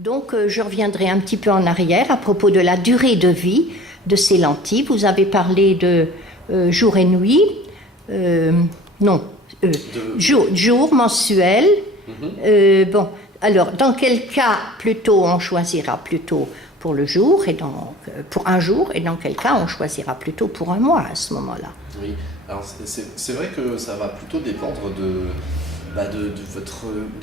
Donc, je reviendrai un petit peu en arrière à propos de la durée de vie de ces lentilles. Vous avez parlé de jour et nuit, jour mensuel. Bon, alors, dans quel cas plutôt on choisira plutôt pour le jour et pour un jour, et dans quel cas on choisira plutôt pour un mois à ce moment-là? Oui, alors c'est vrai que ça va plutôt dépendre de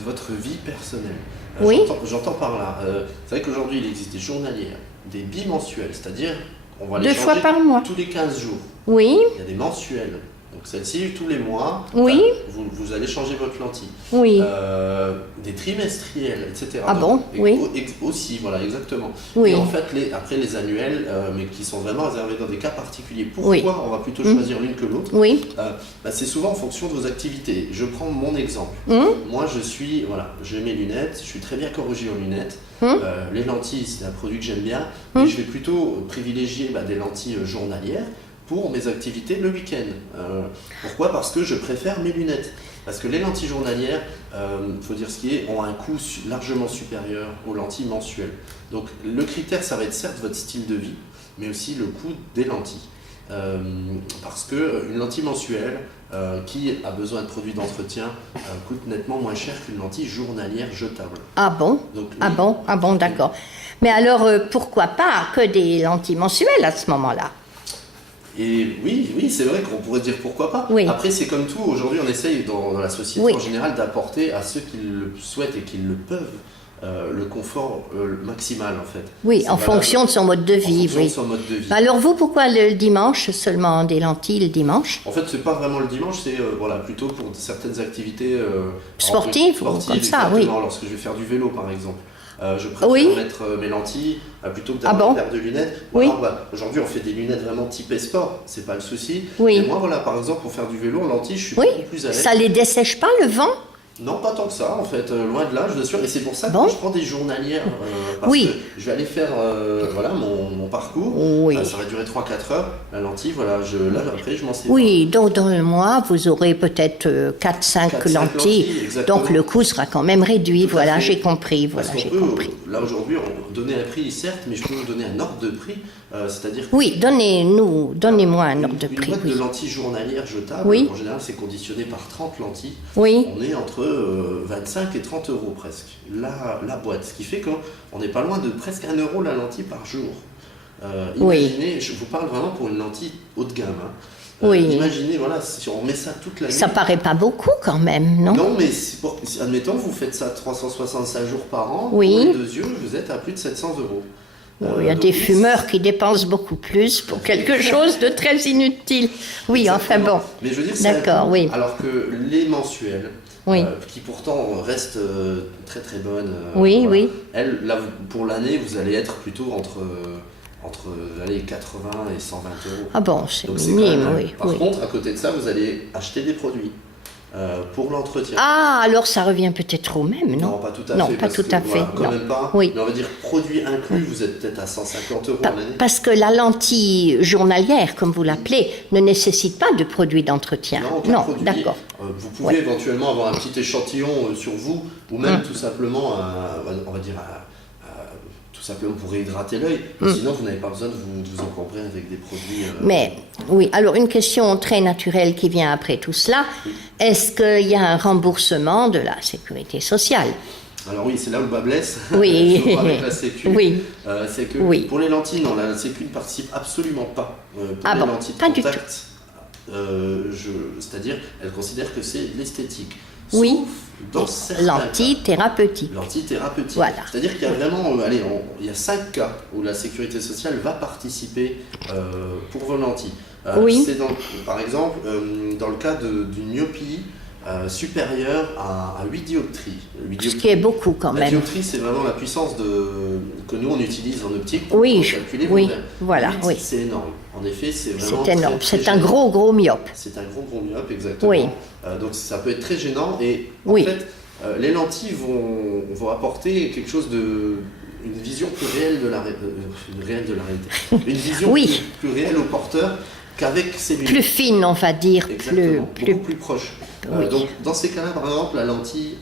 votre vie personnelle. Oui. J'entends par là. C'est vrai qu'aujourd'hui, il existe des journalières, des bimensuels, c'est-à-dire on va les 2 changer fois par mois. tous les 15 jours. Oui, Il y a des mensuels. Donc celle-ci, tous les mois, Oui. vous allez changer votre lentille. oui, Des trimestriels, etc. Ah bon? Oui. Aussi, voilà, exactement. Oui. Et en fait, après les annuels, mais qui sont vraiment réservés dans des cas particuliers. Pourquoi Oui. on va plutôt choisir l'une que l'autre? oui, C'est souvent en fonction de vos activités. Je prends mon exemple. Moi, j'ai mes lunettes, je suis très bien corrigé aux lunettes. Les lentilles, c'est un produit que j'aime bien, mais je vais plutôt privilégier des lentilles journalières pour mes activités le week-end. Pourquoi? Parce que je préfère mes lunettes. Parce que les lentilles journalières, faut dire ce qui est, ont un coût largement supérieur aux lentilles mensuelles. Donc le critère, ça va être certes votre style de vie, mais aussi le coût des lentilles. Parce qu'une lentille mensuelle qui a besoin de produits d'entretien coûte nettement moins cher qu'une lentille journalière jetable. Ah bon? Donc, Ah bon? Ah bon, d'accord. Mais alors, pourquoi pas que des lentilles mensuelles à ce moment-là? Et oui, c'est vrai qu'on pourrait dire pourquoi pas. Oui. Après, c'est comme tout, aujourd'hui on essaye dans la société Oui. en général d'apporter à ceux qui le souhaitent et qui le peuvent le confort maximal en fait. Oui, C'est en valable fonction de son mode de en vie, fonction oui. de son mode de vie. Alors vous, pourquoi le dimanche, seulement des lentilles le dimanche? En fait, c'est pas vraiment le dimanche, c'est plutôt pour certaines activités Sportives, ou comme ça, oui. exactement. Lorsque je vais faire du vélo par exemple. Je préfère Oui. mettre mes lentilles plutôt que Ah d'avoir bon? une paire de lunettes. Oui. Alors, aujourd'hui, on fait des lunettes vraiment typées sport, c'est pas le souci. Oui. Et moi, par exemple, pour faire du vélo en lentilles, je suis Oui, beaucoup plus à l'aise. ça les dessèche pas le vent? Non, pas tant que ça, en fait, loin de là, je vous assure. Et c'est pour ça que Bon. je prends des journalières, parce Oui. que je vais aller faire mon parcours. Oui. Ça va durer 3-4 heures. La lentille, après, je m'en sers. Oui, donc dans le mois, vous aurez peut-être 4-5 4-5 lentilles, exactement. donc le coût sera quand même réduit. Tout à Voilà, fait. j'ai compris. Parce Voilà, qu'on j'ai peut, compris. là aujourd'hui, on donnait un prix, certes, mais je peux vous donner un ordre de prix, c'est-à-dire que Oui, donnez-moi un ordre de une prix. boîte Oui. de lentilles journalières jetables, Oui. en général, c'est conditionné par 30 lentilles. Oui. On est entre 25 et 30 euros presque, la boîte. Ce qui fait qu'on n'est pas loin de presque 1 euro la lentille par jour. Imaginez, je vous parle vraiment pour une lentille haut de gamme. Oui. Imaginez, si on met ça toute la nuit. Ça paraît pas beaucoup quand même, non? Non, mais admettons, vous faites ça 365 jours par an, Oui. pour les 2 yeux, vous êtes à plus de 700 euros. Il y a Donc, des oui, fumeurs qui dépensent beaucoup plus pour quelque chose de très inutile. Oui, enfin bon. Mais je veux dire, c'est D'accord, un coût, oui. alors que les mensuels, Oui. qui pourtant restent très très bonnes, Oui, oui. elles, là, pour l'année, vous allez être plutôt entre 80 et 120 euros. Ah bon, c'est Donc, c'est minime, quand même- oui. Par oui. contre, à côté de ça, vous allez acheter des produits pour l'entretien. Ah, alors ça revient peut-être au même, non? pas tout à Non, fait. pas parce tout que, à fait, Quand non. même pas. Oui. Mais on va dire produit inclus, vous êtes peut-être à 150 euros en année. Parce que la lentille journalière, comme vous l'appelez, ne nécessite pas de produit d'entretien. Non, aucun produit. d'accord. Vous pouvez éventuellement avoir un petit échantillon sur vous, ou même tout simplement, on va dire, tout simplement pour réhydrater l'œil. Sinon, vous n'avez pas besoin de vous encombrer avec des produits. Mais oui, alors une question très naturelle qui vient après tout cela, est-ce qu'il y a un remboursement de la sécurité sociale? Alors oui, c'est là où le bas blesse. Oui. Toujours avec la Sécu. Oui. C'est que Oui. pour les lentilles, non, la Sécu ne participe absolument pas. Pour Ah les bon, lentilles de pas du contact, c'est-à-dire, elle considère que c'est de l'esthétique. Oui. Sauf dans certains Lentilles thérapeutiques. lentilles thérapeutiques. Voilà. C'est-à-dire qu'il y a vraiment, il y a 5 cas où la sécurité sociale va participer pour vos lentilles. Oui. C'est par exemple dans le cas d'une myopie supérieure à 8 dioptries. Ce qui est beaucoup quand La même. dioptrie, c'est vraiment la puissance que nous on utilise en optique pour Oui, calculer oui, vos verres. voilà, 8, oui. c'est énorme. En effet, c'est vraiment C'est énorme. très, très C'est un gênant. gros myope. C'est un gros myope, exactement. Oui. Donc ça peut être très gênant et en Oui. fait, les lentilles vont apporter quelque chose une vision plus réelle de la réalité. Une vision Oui. plus réelle au porteur. qu'avec ses lunettes. Plus fine, on va dire. Exactement, beaucoup plus proche. Oui. Donc dans ces cas-là, par exemple, la lentille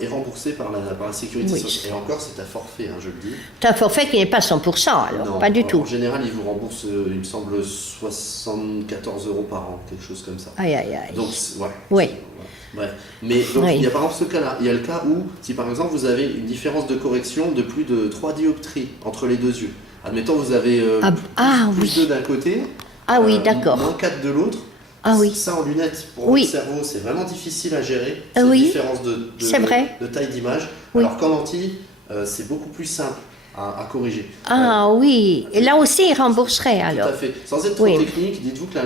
est remboursée par la sécurité sociale. Et encore, c'est un forfait, je le dis. C'est un forfait qui n'est pas 100%, alors, non, pas du tout. En général, ils vous remboursent, il me semble, 74 € par an, quelque chose comme ça. Aïe, aïe, aïe. Donc, ouais. Oui. Bref. Mais donc, Oui. il y a par exemple ce cas-là. Il y a le cas où, si par exemple vous avez une différence de correction de plus de 3 dioptries entre les deux yeux. Admettons, vous avez plus 2 d'un côté, Ah oui, d'accord. moins 4 de l'autre. Ah oui. Ça, en lunettes, pour Oui. votre cerveau, c'est vraiment difficile à gérer. Cette Oui. différence C'est vrai. de taille d'image. Oui. Alors qu'en lentille, c'est beaucoup plus simple à corriger. Ah oui. Et là aussi, ils rembourseraient, Tout alors. à fait. Sans être trop Oui. technique, dites-vous que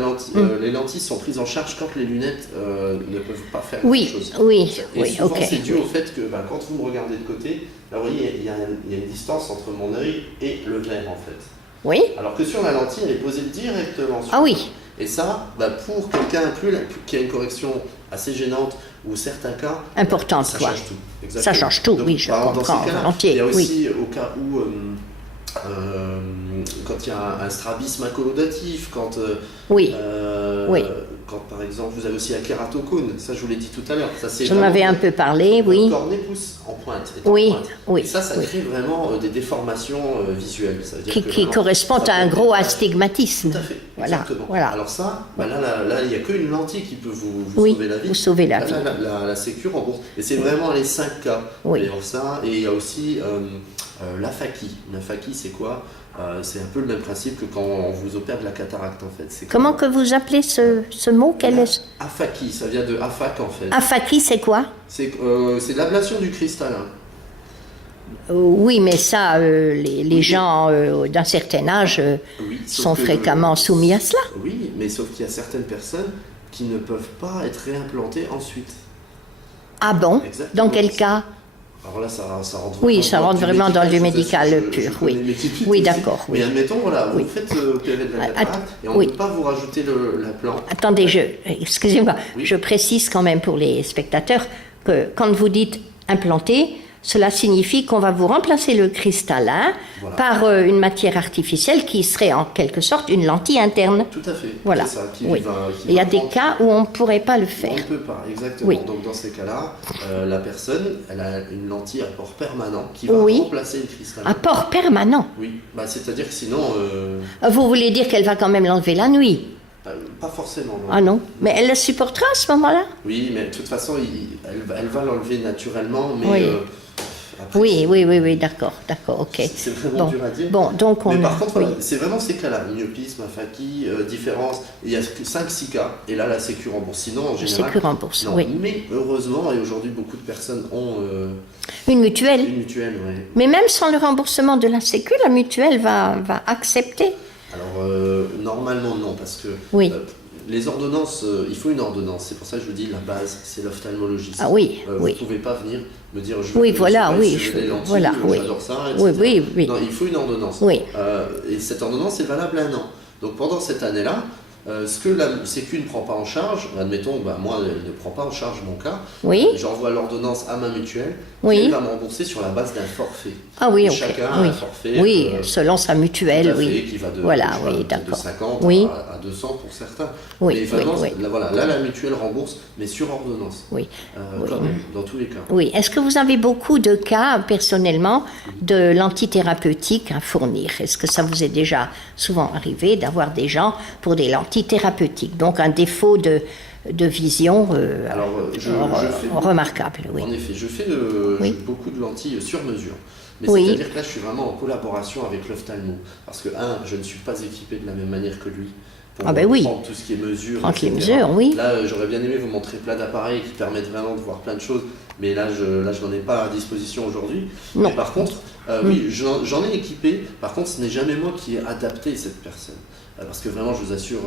les lentilles sont prises en charge quand les lunettes ne peuvent pas faire Oui, grand-chose. oui, Et oui, souvent, ok. c'est dû au fait que quand vous me regardez de côté, là, vous voyez, il y a une distance entre mon œil et le verre, en fait. Oui. Alors que sur la lentille, elle est posée directement sur Ah oui. Et ça, pour quelqu'un qui a une correction assez gênante, ou certains cas, Importante, ça quoi. change tout. Exactement. Ça change tout, Donc, oui, je par exemple, comprends dans ces cas-là, volontiers, il y a oui. aussi au cas où, quand il y a un strabisme incolodatif, quand, Oui. Oui. quand par exemple vous avez aussi la kératocone, ça je vous l'ai dit tout à l'heure. J'en avais un peu parlé, oui. Le cornet pousse en pointe. Est en Oui, pointe. oui, Et ça oui. crée vraiment des déformations visuelles. Ça veut dire que Qui vraiment, correspondent ça à un peut gros être- astigmatisme. Tout à fait, Voilà, exactement. voilà. Alors ça, là, il n'y a qu'une lentille qui peut vous Oui, sauver la vie. vous sauvez la Là, vie. la Sécu rembourse. Et c'est vraiment les 5 cas. Oui. Et ça, et il y a aussi l'aphakie. L'aphakie, c'est quoi? C'est un peu le même principe que quand on vous opère de la cataracte, en fait. C'est Comment que vous appelez ce mot? Quel est Aphakie, ça vient de aphak, en fait. Aphakie, c'est quoi? C'est l'ablation du cristallin. Oui, mais ça, les gens d'un certain âge Oui, sauf sont que- fréquemment soumis à cela. Oui, mais sauf qu'il y a certaines personnes qui ne peuvent pas être réimplantées ensuite. Ah bon? Exactement. Dans quel cas? Alors là, ça rentre Oui, vraiment ça dans rentre du vraiment dans du médical, médical je pur, connais oui. mes petites Oui, aussi. d'accord, oui. Mais admettons, voilà, Oui. vous faites opérer de la cataracte et on oui. ne peut pas vous rajouter l'implant. Attendez, excusez-moi, Oui. je précise quand même pour les spectateurs que quand vous dites implanter, cela signifie qu'on va vous remplacer le cristallin Voilà. par une matière artificielle qui serait en quelque sorte une lentille interne. Tout à fait. Voilà. C'est ça, qui Oui. qui Il y a va des prendre- cas où on ne pourrait pas le On faire. ne peut pas, exactement. Oui. Donc dans ces cas-là, la personne, elle a une lentille à port permanent qui va Oui. remplacer le cristallin. Un port permanent. Oui, c'est-à-dire que sinon, Vous voulez dire qu'elle va quand même l'enlever la nuit? pas forcément. Non. Ah non. Mais elle le supportera à ce moment-là? Oui, mais de toute façon, elle va l'enlever naturellement, mais Oui. après, Oui, d'accord, ok. c'est vraiment Bon. dur à dire. Bon, donc on Mais par a- contre, oui. voilà, c'est vraiment ces cas-là, myopisme, aphakie, différence, il y a 5-6 cas, et là la Sécu rembourse. Sinon, en La général, Sécu rembourse, non. oui. Mais heureusement, et aujourd'hui beaucoup de personnes ont Une mutuelle. une mutuelle. Ouais. Mais même sans le remboursement de la Sécu, la mutuelle va accepter. Alors, normalement, non, parce que Oui. les ordonnances, il faut une ordonnance. C'est pour ça que je vous dis, la base, c'est l'ophtalmologiste. Ah oui, Vous oui. ne pouvez pas venir me dire, je veux Oui, que voilà, je oui, veux des lentilles, voilà, oui. j'adore ça, Oui, etc. oui. Non, il faut une ordonnance. Oui. Et cette ordonnance est valable 1 an. Donc pendant cette année-là, ce que la Sécu ne prend pas en charge, admettons, moi, elle ne prend pas en charge mon cas, Oui. j'envoie l'ordonnance à ma mutuelle, Oui. qui elle va me rembourser sur la base d'un forfait. Ah oui, Et ok. chacun a Oui. un forfait. Oui, selon sa Tout mutuelle, à fait, oui. qui va de, Voilà, je sais oui, pas, de d'accord. 50 Oui. à 200 pour certains. Oui, Mais vraiment, oui. là, la mutuelle rembourse, mais sur ordonnance. Oui. Oui. Quand même, dans tous les cas. Oui. Est-ce que vous avez beaucoup de cas, personnellement, de lentilles à fournir? Est-ce que ça vous est déjà souvent arrivé d'avoir des gens pour des lentilles thérapeutiques? Donc un défaut de vision Alors, je fais remarquable, oui. En effet, je fais Oui. beaucoup de lentilles sur mesure. Mais Oui. c'est-à-dire que là, je suis vraiment en collaboration avec l'ophtalmo. Parce que, je ne suis pas équipé de la même manière que lui. Pour Ah ben oui. prendre tout ce qui est mesure. Prendre les etc. mesures, oui. Là, j'aurais bien aimé vous montrer plein d'appareils qui permettent vraiment de voir plein de choses. Mais là, je n'en ai pas à disposition aujourd'hui. Non. Mais par contre, oui, j'en ai équipé. Par contre, ce n'est jamais moi qui ai adapté cette personne. Parce que vraiment, je vous assure,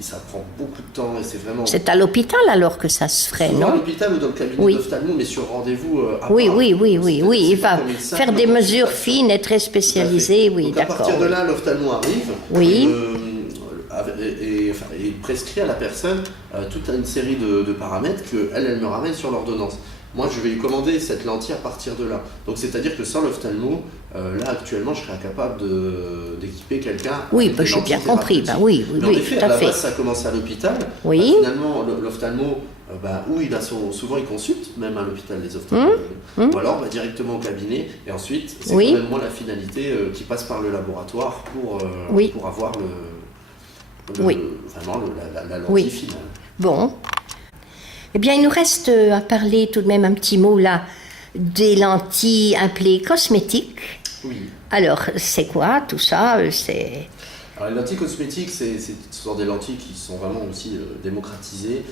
ça prend beaucoup de temps et c'est vraiment... C'est à l'hôpital alors que ça se ferait, Souvent à non? l'hôpital ou dans le cabinet Oui. d'ophtalmo, mais sur rendez-vous à Oui, part. oui. C'est-à-dire que Il c'est va pas comme une simple faire des mesures consultation. fines et très Tout à fait. spécialisées, oui, Donc à d'accord. partir de là, l'ophtalmo arrive Oui. et prescrit à la personne toute une série de paramètres qu'elle me ramène sur l'ordonnance. moi je vais lui commander cette lentille à partir de là. Donc c'est-à-dire que sans l'ophtalmo, là actuellement je serais incapable d'équiper quelqu'un. Oui, bah, j'ai bien compris, bah, oui, Mais en effet, tout à à la fait. base ça commence à l'hôpital. Oui. Bah, finalement l'ophtalmo, où il a souvent il consulte, même à l'hôpital les ophtalmologues, ou alors directement au cabinet, et ensuite c'est quand même moins la finalité qui passe par le laboratoire pour avoir vraiment la lentille finale. Bon. Eh bien, il nous reste à parler tout de même un petit mot là des lentilles appelées cosmétiques. Oui. Alors, c'est quoi tout ça? Alors, les lentilles cosmétiques, ce sont des lentilles qui sont vraiment aussi démocratisées,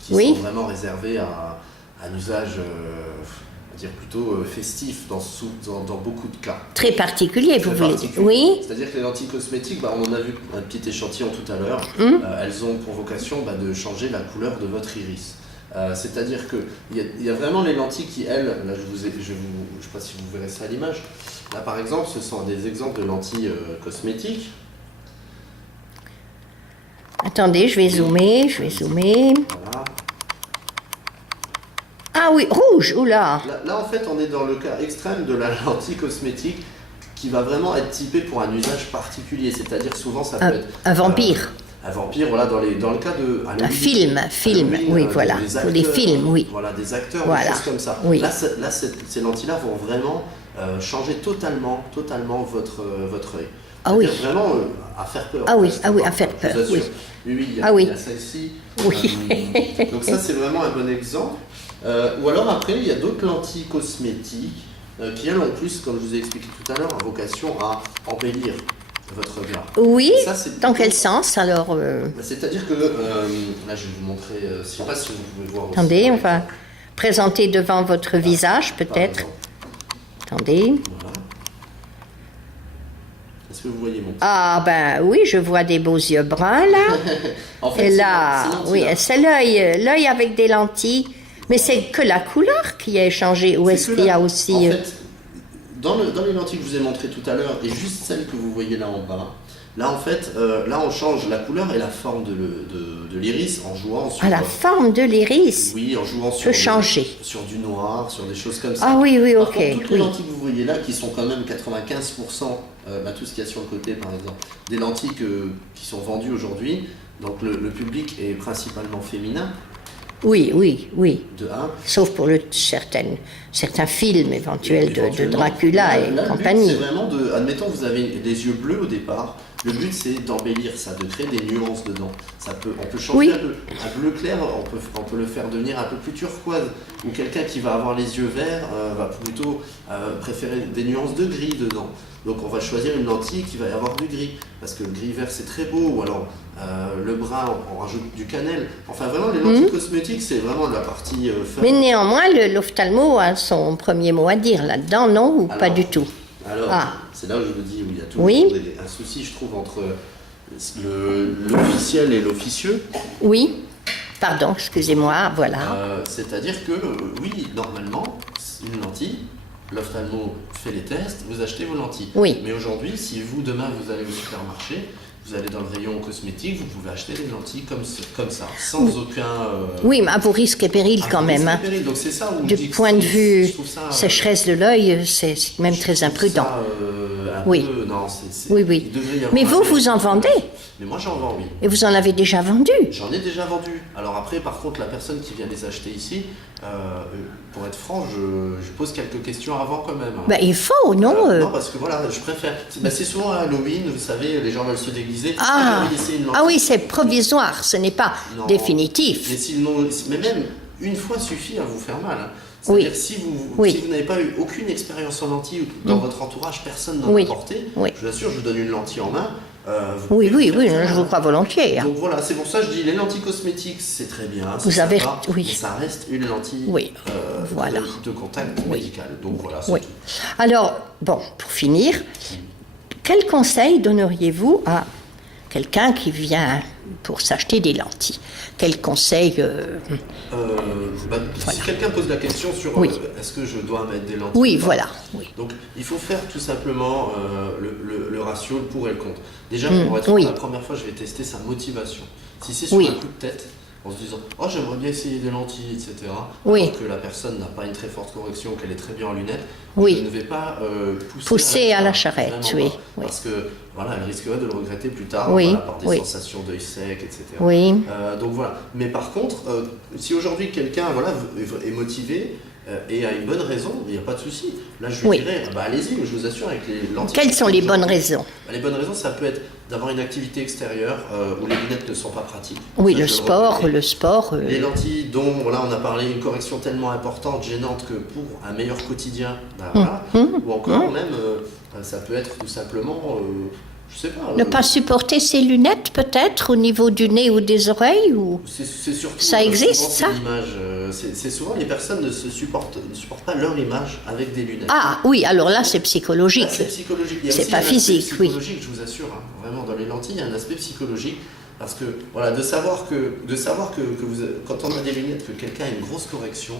qui sont vraiment réservées à un usage, on va dire plutôt festif dans beaucoup de cas. Très particulier, vous voulez dire. Oui. C'est-à-dire que les lentilles cosmétiques, on en a vu un petit échantillon tout à l'heure, elles ont pour vocation de changer la couleur de votre iris. C'est-à-dire qu'il y a vraiment les lentilles qui, elles, là je ne sais pas si vous verrez ça à l'image, là par exemple ce sont des exemples de lentilles cosmétiques. Attendez, je vais zoomer. Voilà. Ah oui, rouge, oula. Là en fait on est dans le cas extrême de la lentille cosmétique qui va vraiment être typée pour un usage particulier, c'est-à-dire souvent ça peut être... Un vampire. Un vampire, voilà, dans le cas de... Un film, oui, voilà, pour les films, oui. Voilà, des acteurs, voilà. Des choses comme ça. Oui. Là ces lentilles-là vont vraiment changer totalement votre œil. Ah oui. Vraiment à faire peur. Ah oui, à faire peur, oui. Oui, il y a ça ici. Oui. Donc ça, c'est vraiment un bon exemple. Ou alors après, il y a d'autres lentilles cosmétiques qui, elles, en plus, comme je vous ai expliqué tout à l'heure, ont vocation à embellir votre regard. Oui, ça, dans quel sens alors C'est-à-dire que, là je vais vous montrer, je ne sais pas si vous pouvez voir aussi. Attendez, on va présenter devant votre visage peut-être. Attendez. Voilà. Est-ce que vous voyez mon... Ah ben oui, je vois des beaux yeux bruns là. En fait, et là, oui, c'est l'œil avec des lentilles. Mais c'est que la couleur qui a changé ou est-ce qu'il y a aussi... En fait, dans les lentilles que je vous ai montrées tout à l'heure, et juste celles que vous voyez là en bas, là en fait, là on change la couleur et la forme de l'iris en jouant sur... Ah, la forme de l'iris. Oui, en jouant sur du noir, sur des choses comme ça. Ah oui, oui, Par ok. contre, toutes les lentilles que vous voyez là, qui sont quand même 95%, tout ce qu'il y a sur le côté par exemple, des lentilles qui sont vendues aujourd'hui, donc le public est principalement féminin. Oui, oui, oui. De 1. Sauf pour certains films éventuels de Dracula et compagnie. C'est vraiment admettons que vous avez des yeux bleus au départ, le but c'est d'embellir ça, de créer des nuances dedans. On peut changer un peu. Un bleu clair, on peut le faire devenir un peu plus turquoise. Ou quelqu'un qui va avoir les yeux verts va plutôt préférer des nuances de gris dedans. Donc on va choisir une lentille qui va y avoir du gris, parce que le gris vert c'est très beau, ou alors le brun on rajoute du cannelle. Enfin vraiment les lentilles cosmétiques c'est vraiment la partie fun. Mais néanmoins l'ophtalmo a son premier mot à dire là-dedans, non ou pas du tout? Alors c'est là où je vous dis où il y a toujours un souci je trouve entre l'officiel et l'officieux. Oui, pardon, excusez-moi, voilà. C'est-à-dire que oui, normalement une lentille, l'ophtalmo fait les tests, vous achetez vos lentilles. Oui. Mais aujourd'hui, si demain vous allez au supermarché, vous allez dans le rayon cosmétique, vous pouvez acheter des lentilles comme ça, sans aucun... Oui, mais à vos risques et périls quand même. Hein. Donc c'est ça où du point de vue sécheresse de l'œil, c'est même très imprudent. Oui. Oui. Mais vous en vendez? Mais moi j'en vends, oui. Et vous en avez déjà vendu? J'en ai déjà vendu. Alors après, par contre, la personne qui vient les acheter ici, pour être franc, je pose quelques questions avant quand même. Ben, il faut, non Non, parce que voilà, je préfère. C'est souvent à Halloween, vous savez, les gens veulent se déguiser. Ah oui, c'est provisoire, ce n'est pas définitif. Mais même une fois suffit à vous faire mal. Hein. C'est-à-dire si vous n'avez pas eu aucune expérience en lentille ou dans votre entourage, personne n'en a porté, je vous assure, je vous donne une lentille en main. Oui, je vous crois volontiers. Hein. Donc voilà, c'est pour ça que je dis les lentilles cosmétiques, c'est très bien. Vous avez, mais ça reste une lentille voilà. de contact médical. Donc voilà. Oui. Alors, bon, pour finir, quel conseil donneriez-vous à quelqu'un qui vient pour s'acheter des lentilles? Quel conseil Si quelqu'un pose la question sur est-ce que je dois mettre des lentilles? Oui, voilà. Oui. Donc il faut faire tout simplement le ratio, le pour et le contre. Déjà, pour être la première fois, je vais tester sa motivation. Si c'est sur un coup de tête, en se disant « Oh, j'aimerais bien essayer des lentilles, etc. » Oui. Alors que la personne n'a pas une très forte correction, qu'elle est très bien en lunettes, Oui. je ne vais pas pousser à la charrette, oui. Parce que voilà, elle risquerait de le regretter plus tard, Oui, voilà, par des oui. sensations d'œil sec, etc. Oui. Donc voilà. Mais par contre, si aujourd'hui quelqu'un voilà, est motivé et a une bonne raison, il n'y a pas de souci. Là, je lui dirais, bah, allez-y, je vous assure, avec les lentilles. Quelles sont les bonnes raisons? Les bonnes raisons, ça peut être d'avoir une activité extérieure où les lunettes ne sont pas pratiques. Oui, ça, le sport. Les lentilles dont voilà, on a parlé, une correction tellement importante, gênante que pour un meilleur quotidien, bah, voilà. Ou encore même, ça peut être tout simplement, je sais pas. Ne pas supporter ses lunettes peut-être au niveau du nez ou des oreilles ou... C'est surtout, ça existe ça? C'est souvent les personnes ne supportent pas leur image avec des lunettes. Ah oui, alors là c'est psychologique. Là, c'est psychologique. C'est pas physique, oui. Je vous assure, hein, vraiment dans les lentilles, il y a un aspect psychologique. Parce que voilà, de savoir que vous, quand on a des lunettes, que quelqu'un a une grosse correction,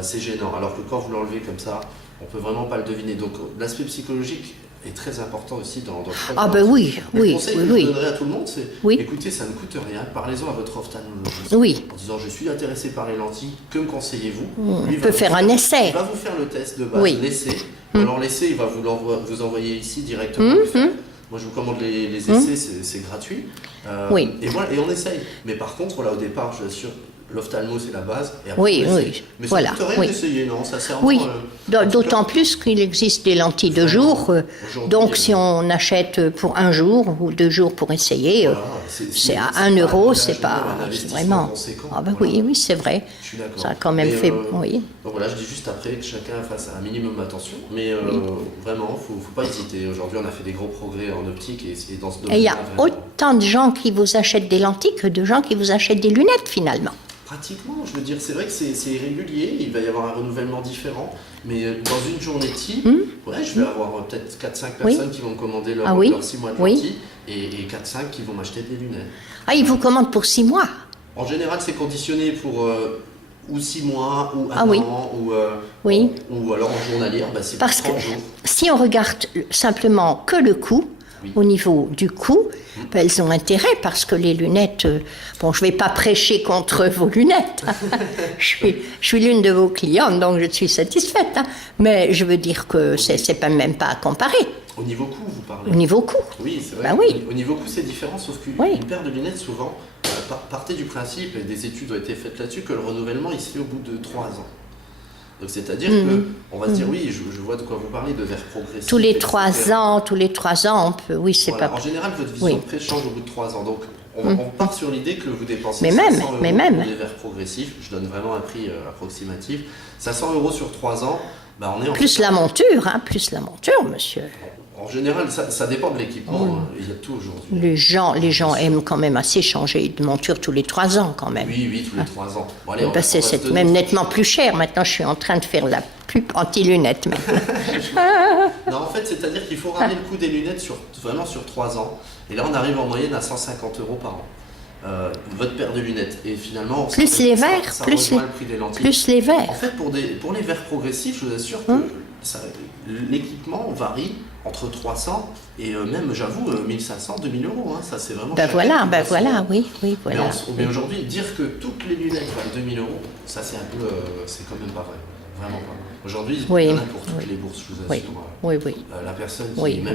c'est gênant. Alors que quand vous l'enlevez comme ça, on peut vraiment pas le deviner. Donc l'aspect psychologique est très important aussi dans le choix. Ah ben oui, le conseil que je donnerais à tout le monde, c'est écoutez, ça ne coûte rien, parlez-en à votre ophtalmologiste. Oui. En disant je suis intéressé par les lentilles, que me conseillez-vous? On peut faire un essai. Il va vous faire le test de base, l'essai. Alors l'essai, il va vous envoyer ici directement. Moi, je vous commande les essais, c'est gratuit. Et on essaye. Mais par contre, voilà, au départ, je vous assure, l'ophtalmo, c'est la base. Et après, mais ça ne coûte rien d'essayer, non? Ça sert d'autant plus qu'il existe des lentilles de jour. Donc, si on achète pour un jour ou 2 jours pour essayer, c'est à 1 euro, c'est pas vraiment. Ah ben oui, c'est vrai. Je suis d'accord. Ça a quand même fait. Oui. Donc voilà, je dis juste après que chacun fasse un minimum attention. Mais vraiment, il ne faut pas hésiter. Aujourd'hui, on a fait des gros progrès en optique et dans ce domaine. Et il y a autant de gens qui vous achètent des lentilles que de gens qui vous achètent des lunettes finalement. Pratiquement, je veux dire, c'est vrai que c'est irrégulier, il va y avoir un renouvellement différent, mais dans une journée type, je vais avoir peut-être 4-5 personnes qui vont me commander leur 6 mois de lentilles et 4-5 qui vont m'acheter des lunettes. Ah, ils vous commandent pour 6 mois? En général, c'est conditionné pour ou 6 mois, ou 1 an, ou alors en journalière, c'est pour 30 jours. Si on regarde simplement que le coût, au niveau du coût, elles ont intérêt parce que les lunettes, bon, je ne vais pas prêcher contre vos lunettes, hein. je suis l'une de vos clientes, donc je suis satisfaite, hein. Mais je veux dire que c'est pas même pas à comparer. Au niveau coût, vous parlez? Au niveau coût. Oui, c'est vrai. Au niveau coût, c'est différent, sauf qu'une paire de lunettes, souvent, partez du principe, et des études ont été faites là-dessus, que le renouvellement, il se fait au bout de 3 ans. Donc c'est-à-dire qu'on va se dire, oui, je vois de quoi vous parlez, de verre progressif. Tous les 3 ans, on peut, c'est pas... En général, votre vision de près change au bout de 3 ans. Donc on part sur l'idée que vous dépensez 500 € pour des verres progressifs. Je donne vraiment un prix approximatif. 500 € sur 3 ans, on est en plus la monture, monsieur. En général, ça dépend de l'équipement. Il y a tout aujourd'hui. Les gens aiment quand même assez changer de monture tous les 3 ans quand même. Oui, tous les 3 ans. Bon, allez, c'est même nettement plus cher. Maintenant, je suis en train de faire la pub anti-lunettes maintenant. Non, en fait, c'est-à-dire qu'il faut ramener le coût des lunettes vraiment sur 3 ans. Et là, on arrive en moyenne à 150 € par an. Votre paire de lunettes. Et finalement, plus les verres, plus le prix des lentilles. Plus les verres. En fait, pour les verres progressifs, je vous assure que l'équipement varie entre 300 et même, j'avoue, 1500, 2000 €. Hein. Ça, c'est vraiment Mais aujourd'hui, dire que toutes les lunettes valent 2000 €, ça, c'est un peu, c'est quand même pas vrai. Vraiment pas. Aujourd'hui, il y en a pour toutes les bourses, je vous assure. La personne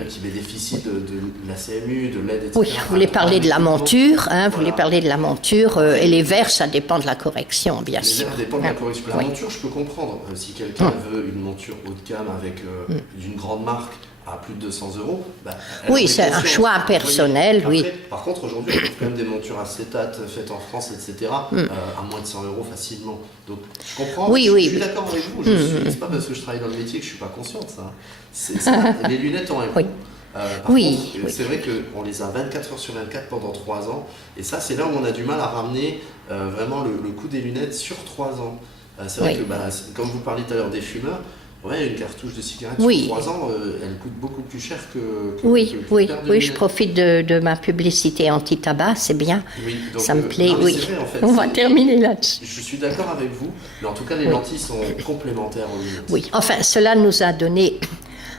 qui bénéficie de la CMU, de l'aide, etc. Oui, vous voulez parler de la monture, vous voulez parler de la monture, et les verres, ça dépend de la correction, bien sûr. Les verres dépendent de la correction. La monture, je peux comprendre. Si quelqu'un veut une monture haut de gamme avec d'une grande marque, à plus de 200 €. C'est un choix personnel, Après, par contre, aujourd'hui, on trouve quand même des montures acétates faites en France, etc., à moins de 100 € facilement. Donc, je comprends. Je suis d'accord avec vous. C'est pas parce que je travaille dans le métier que je suis pas conscient de ça. Les lunettes ont un coût. Par contre, c'est vrai qu'on les a 24 heures sur 24 pendant 3 ans. Et ça, c'est là où on a du mal à ramener vraiment le coût des lunettes sur 3 ans. C'est vrai que, comme vous parliez tout à l'heure des fumeurs, une cartouche de cigarette sur 3 ans, elle coûte beaucoup plus cher que je profite de ma publicité anti-tabac, c'est bien. Donc, ça me plaît, vrai, en fait, on va terminer là-dessus. Je suis d'accord avec vous, mais en tout cas, les lentilles sont complémentaires aux lunettes. Oui, enfin, cela nous a donné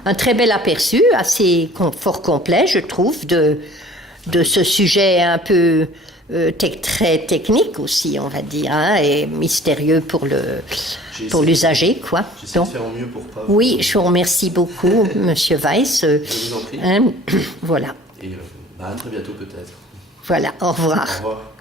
un très bel aperçu, assez fort complet, je trouve, de ce sujet un peu très technique aussi, on va dire, hein, et mystérieux pour l'usager, quoi. J'essaie de faire au mieux pour pas... Oui, je vous remercie beaucoup, Monsieur Weiss. Je vous en prie. Voilà. Et à très bientôt peut-être. Voilà, au revoir. Au revoir.